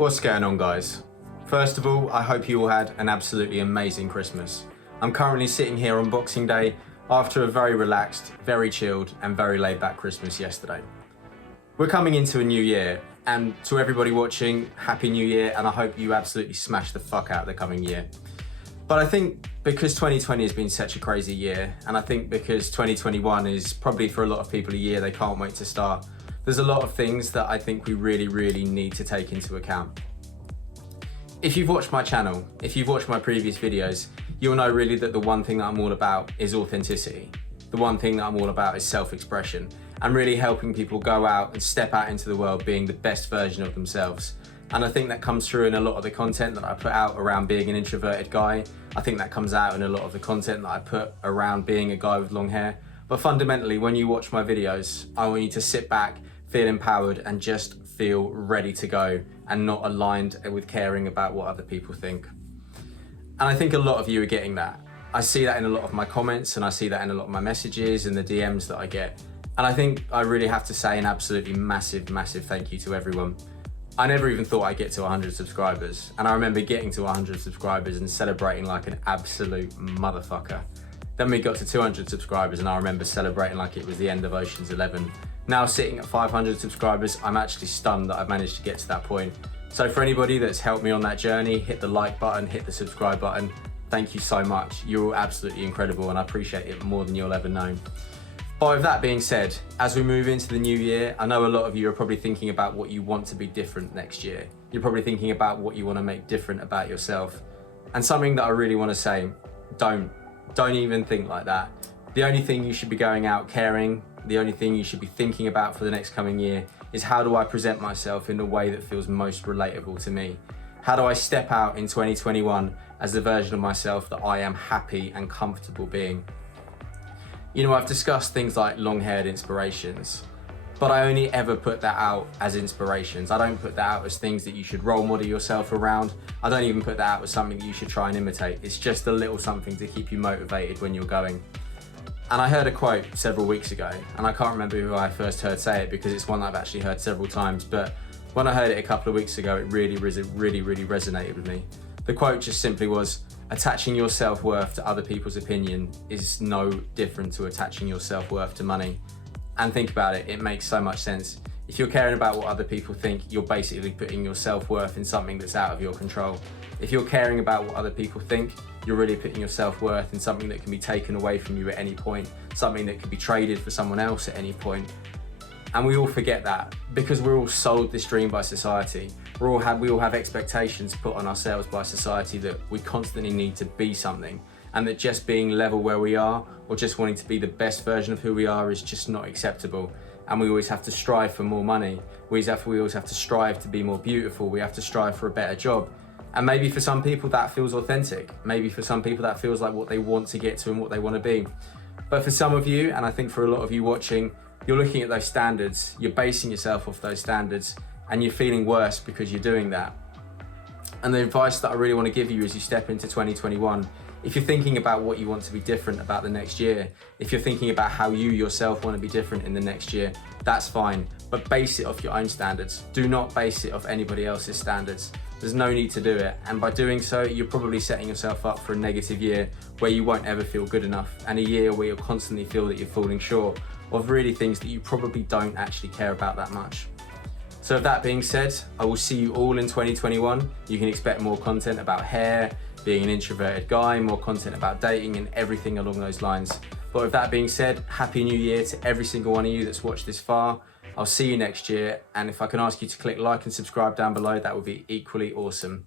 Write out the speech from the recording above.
What's going on, guys? First of all, I hope you all had an absolutely amazing Christmas. I'm currently sitting here on Boxing Day after a very relaxed, very chilled and very laid back Christmas yesterday. We're coming into a new year, and to everybody watching, Happy New Year, and I hope you absolutely smash the fuck out the coming year. But I think because 2020 has been such a crazy year, and I think because 2021 is probably for a lot of people a year they can't wait to start, there's a lot of things that I think we really need to take into account. If you've watched my channel, if you've watched my previous videos, you'll know really that the one thing that I'm all about is authenticity. The one thing that I'm all about is self-expression and really helping people go out and step out into the world being the best version of themselves. And I think that comes through in a lot of the content that I put out around being an introverted guy. I think that comes out in a lot of the content that I put around being a guy with long hair. But fundamentally, when you watch my videos, I want you to sit back, feel empowered and just feel ready to go and not aligned with caring about what other people think. And I think a lot of you are getting that. I see that in a lot of my comments and I see that in a lot of my messages and the DMs that I get. And I think I really have to say an absolutely massive thank you to everyone. I never even thought I'd get to 100 subscribers. And I remember getting to 100 subscribers and celebrating like an absolute motherfucker. Then we got to 200 subscribers and I remember celebrating like it was the end of Ocean's 11. Now sitting at 500 subscribers, I'm actually stunned that I've managed to get to that point. So for anybody that's helped me on that journey, hit the like button, hit the subscribe button. Thank you so much. You're all absolutely incredible and I appreciate it more than you'll ever know. But with that being said, as we move into the new year, I know a lot of you are probably thinking about what you want to be different next year. You're probably thinking about what you want to make different about yourself. And something that I really want to say, don't even think like that. The only thing you should be going out caring, the only thing you should be thinking about for the next coming year is how do I present myself in a way that feels most relatable to me? How do I step out in 2021 as the version of myself that I am happy and comfortable being? You know, I've discussed things like long-haired inspirations, but I only ever put that out as inspirations. I don't put that out as things that you should role model yourself around. I don't even put that out as something that you should try and imitate. It's just a little something to keep you motivated when you're going. And I heard a quote several weeks ago, and I can't remember who I first heard say it because it's one that I've actually heard several times, but when I heard it a couple of weeks ago, it really resonated with me. The quote just simply was, attaching your self-worth to other people's opinion is no different to attaching your self-worth to money. And think about it, it makes so much sense. If you're caring about what other people think, you're basically putting your self-worth in something that's out of your control. If you're caring about what other people think, you're really putting your self-worth in something that can be taken away from you at any point, something that could be traded for someone else at any point. And we all forget that because we're all sold this dream by society. We all have expectations put on ourselves by society that we constantly need to be something, and that just being level where we are or just wanting to be the best version of who we are is just not acceptable. And we always have to strive for more money. We always have to strive to be more beautiful. We have to strive for a better job. And maybe for some people that feels authentic. Maybe for some people that feels like what they want to get to and what they want to be. But for some of you, and I think for a lot of you watching, you're looking at those standards, you're basing yourself off those standards, and you're feeling worse because you're doing that. And the advice that I really want to give you as you step into 2021, if you're thinking about what you want to be different about the next year, if you're thinking about how you yourself want to be different in the next year, that's fine, but base it off your own standards. Do not base it off anybody else's standards. There's no need to do it. And by doing so, you're probably setting yourself up for a negative year where you won't ever feel good enough, and a year where you'll constantly feel that you're falling short of really things that you probably don't actually care about that much. So with that being said, I will see you all in 2021. You can expect more content about hair, being an introverted guy, more content about dating and everything along those lines. But with that being said, Happy New Year to every single one of you that's watched this far. I'll see you next year. And if I can ask you to click like and subscribe down below, that would be equally awesome.